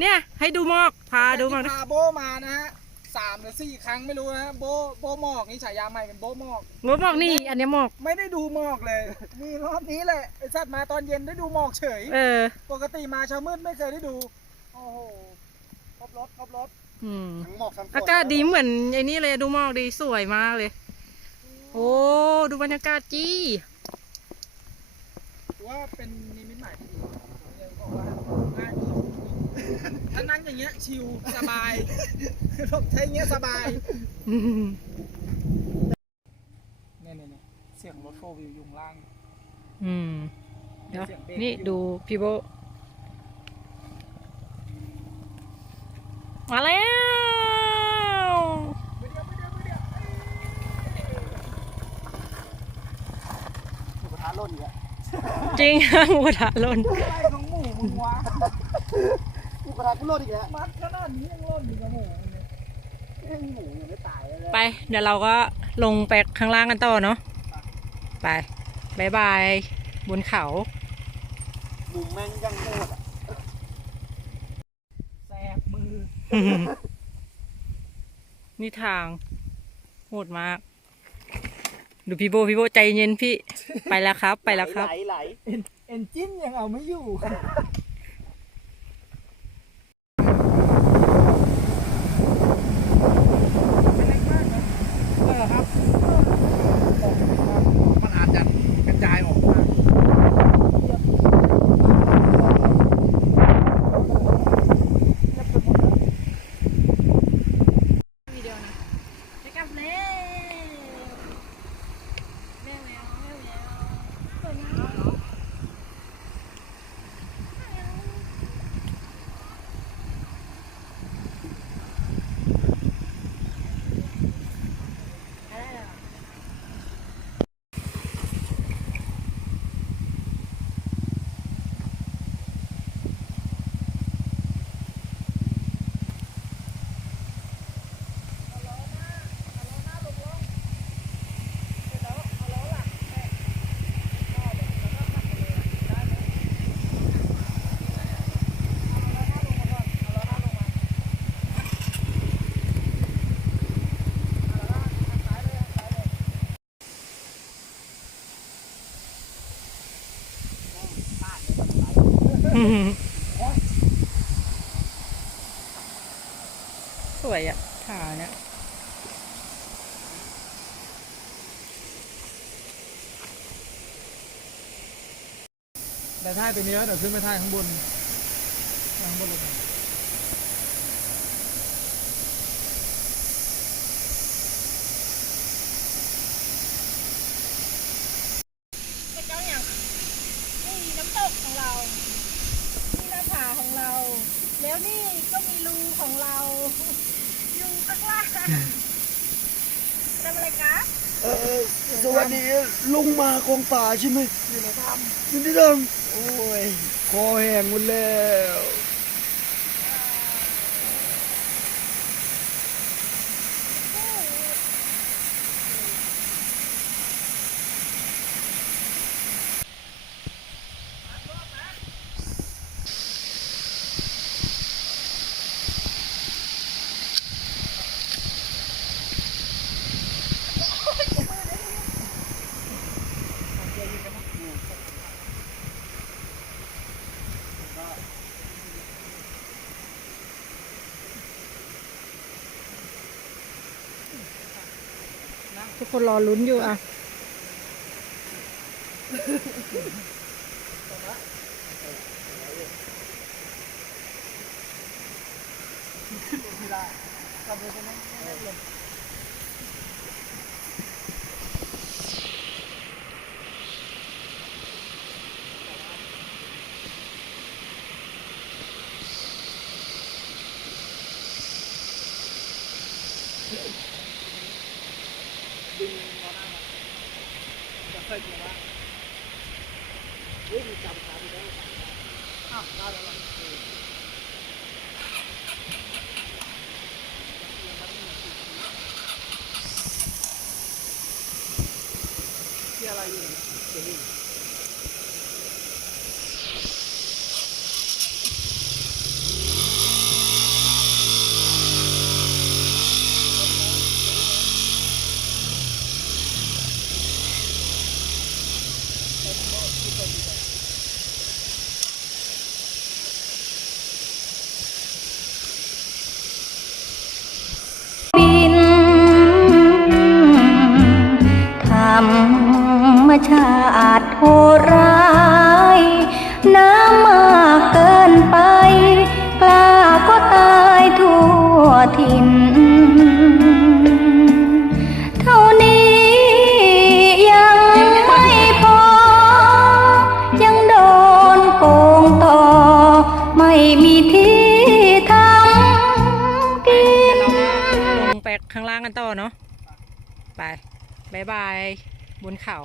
เนี่ย ให้ดูหมอกพาดูหมอกพาโบมานะฮะสามหรือสี่ครั้งไม่รู้นะฮะโบโบหมอกนี่ฉายาใหม่เป็นโบหมอกรถหมอกนี่อันเนี้ยหมอก ไม่ได้ดูหมอกเลย มีรอบนี้แหละไอสัตว์มาตอนเย็นได้ดูหมอกเฉย เออ ปกติมาเช้ามืดไม่เคยได้ดู โอ้โหครบรถครบรถอืมทั้งหมอกทั้งฝนอากาศดีเหมือนไอ้นี่เลยดูหมอกดีสวยมากเลย โอ้ดูบรรยากาศจี้ถือว่าเป็นนิมิตหมายที่ดีผมยังบอกว่าง่ายกว่าเขา ถ้านั่งอย่างเงี้ยชิลสบายรถใช้อย่างเงี้ยสบายอืมเนี่ยเนี่ยเนี่ยเสียงรถโฟวิวยุงล่าง อืมเดี๋ยวนี่ดูพี่โบ มาแล้วไม่เดียวไม่เดียวไม่เดียวหมูกระทะล่นอีกแล้วจริงหมูกระทะหล่นอะไรของหมูมึงวะ ระทะกูล่นอีกแล้วมัดขนาดนี้ยังล่นอีกกับหมูเนี่ยเอ้ยหมูยังไม่ตายเลยไป เดี๋ยวเราก็ลงไปข้างล่างกันต่อเนาะไปบายบายบนเขาหมูแม่งยังโหดอะแสบมือ นี่ทางโหดมาก ดูพี่โบพี่โบใจเย็นพี่ ไปแล้วครับ ไปแล้วครับ ไหลไหลเอ็นจิ้นยังเอาไม่อยู่ เออครับ มันอาจจะกระจายออกมาก วิดีโอนะไปกลับแล้วเร็วแล้วเร็วแล้วสวยงาม สวยอะขาเนี่ยแต่ท่ายตัวนี้แล้วเดี๋ยวขึ้นไปท่ายข้างบน ข้างบนลงมา เป็นเจ้าอย่างนี่น้ำตกของเรา นี่หน้าผาของเรา แล้วนี่ก็มีรูของเรา อยู่ข้างล่าง ทำอะไรคะเออสวัสดีลุงมาคงป่าใช่ไหมอยู่ในถ้อยู่ที่เดิมโอ้ยคอแห้งหมดแล้ว ทุกคนรอลุ้นอยู่อะไม่ได้กลับไปไม่ได้เลย ดึงล้อหน้ามา จะค่อยดึงว่าเฮ้ยมีจำขาไปได้อ้าวได้แล้วเหรอเออที่อะไรอยู่เนี่ยเดี๋ยวนี้อย เนาะไปบายบายบนเขา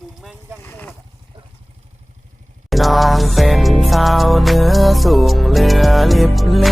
มุมแม่งยังโหดอะน้องเป็นสาวเหนื้อสูงเรือลิบเลี้ยวล